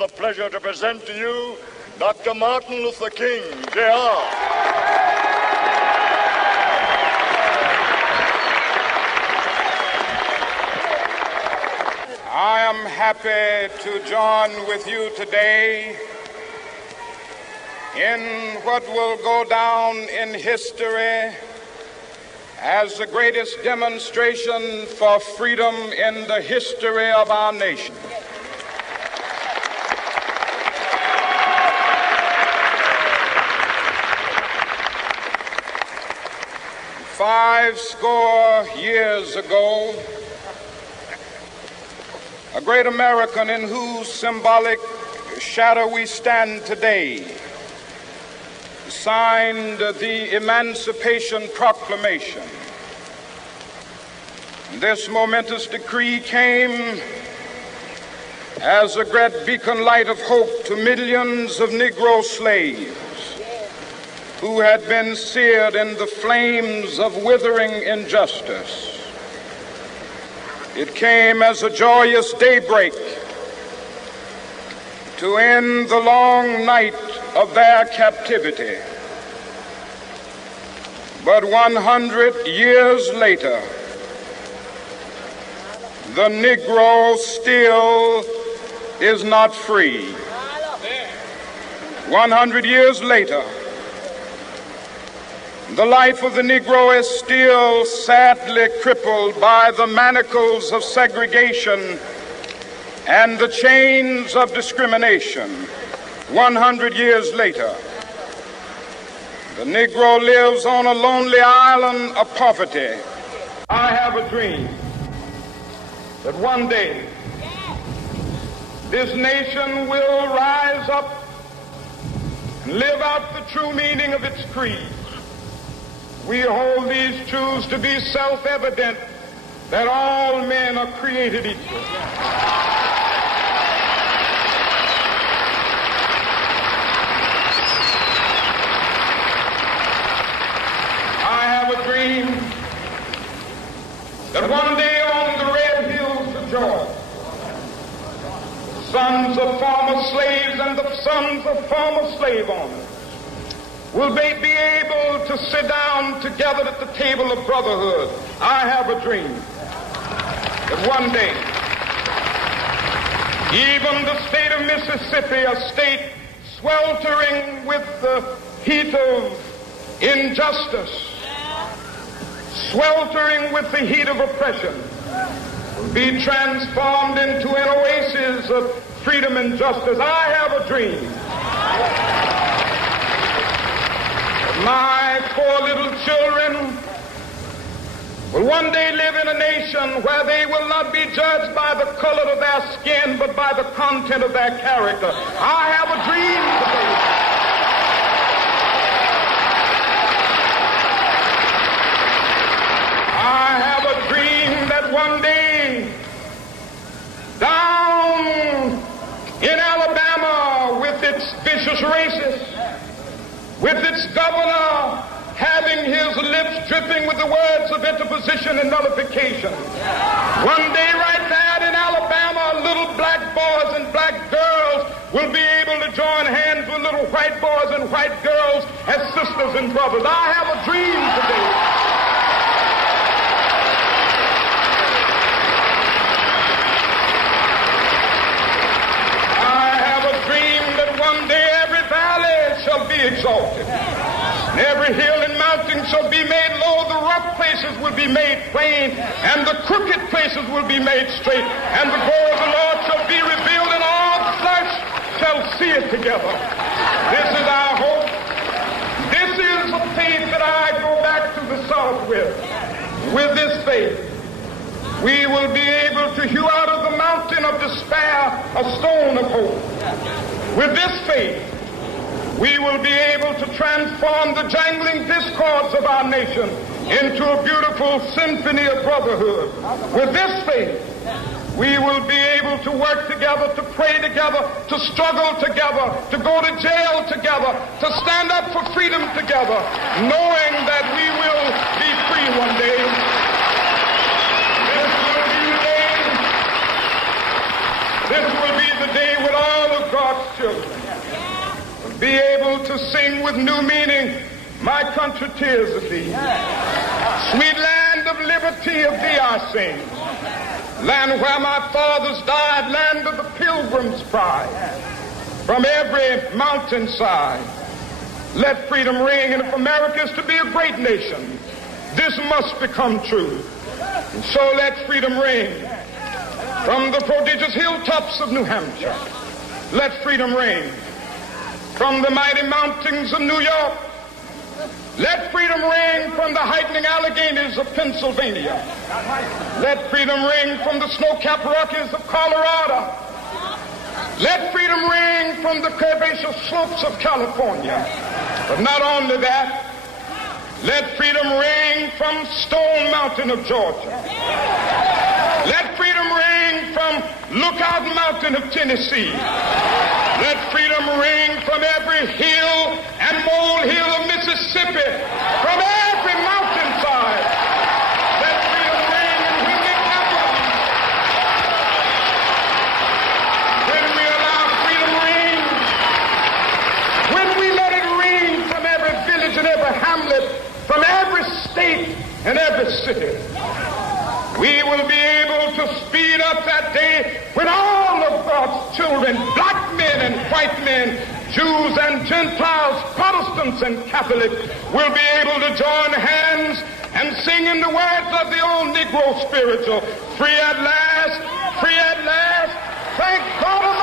the pleasure to present to you Dr. Martin Luther King, Jr. I am happy to join with you today in what will go down in history as the greatest demonstration for freedom in the history of our nation. Five score years ago, a great American in whose symbolic shadow we stand today signed the Emancipation Proclamation. This momentous decree came as a great beacon light of hope to millions of Negro slaves who had been seared in the flames of withering injustice. It came as a joyous daybreak to end the long night of their captivity. But 100 years later, the Negro still is not free. 100 years later, the life of the Negro is still sadly crippled by the manacles of segregation and the chains of discrimination. 100 years later, the Negro lives on a lonely island of poverty. I have a dream that one day this nation will rise up and live out the true meaning of its creed. We hold these truths to be self-evident, that all men are created equal. I have a dream that one day on the red hills of Georgia, the sons of former slaves and the sons of former slave owners will they be able to sit down together at the table of brotherhood. I have a dream that one day, even the state of Mississippi, a state sweltering with the heat of injustice, sweltering with the heat of oppression, will be transformed into an oasis of freedom and justice. I have a dream. My poor little children will one day live in a nation where they will not be judged by the color of their skin, but by the content of their character. I have a dream today. I have a dream that one day, down in Alabama, with its vicious racists, with its governor having his lips dripping with the words of interposition and nullification. One day right there in Alabama, little black boys and black girls will be able to join hands with little white boys and white girls as sisters and brothers. I have a dream today. I have a dream that one day every valley shall be exalted, and every hill and mountain shall be made low. The rough places will be made plain, and the crooked places will be made straight, and the glory of the Lord shall be revealed, and all flesh shall see it together. This is our hope. This is the faith that I go back to the South with. With this faith, we will be able to hew out of the mountain of despair a stone of hope. With this faith, we will be able to transform the jangling discords of our nation into a beautiful symphony of brotherhood. With this faith, we will be able to work together, to pray together, to struggle together, to go to jail together, to stand up for freedom together, knowing that we will be free one day. This will be the day when all of God to sing with new meaning, my country, tears of thee. Sweet land of liberty, of thee I sing. Land where my fathers died, land of the pilgrim's pride. From every mountainside, let freedom ring. And if America is to be a great nation, this must become true. And so let freedom ring. From the prodigious hilltops of New Hampshire, let freedom ring. From the mighty mountains of New York, let freedom ring. From the heightening Alleghenies of Pennsylvania, let freedom ring. From the snow-capped Rockies of Colorado, let freedom ring. From the curvaceous slopes of California. But not only that, let freedom ring from Stone Mountain of Georgia. Let freedom ring from Lookout Mountain of Tennessee. Let freedom ring from every hill and molehill of Mississippi, from every mountainside. Let freedom ring, and when it happens, when we allow freedom ring, when we let it ring from every village and every hamlet, from every state and every city, we will be able to speed up that day when all of God's children, black men and white men, Jews and Gentiles, Protestants and Catholics, will be able to join hands and sing in the words of the old Negro spiritual, free at last, thank God.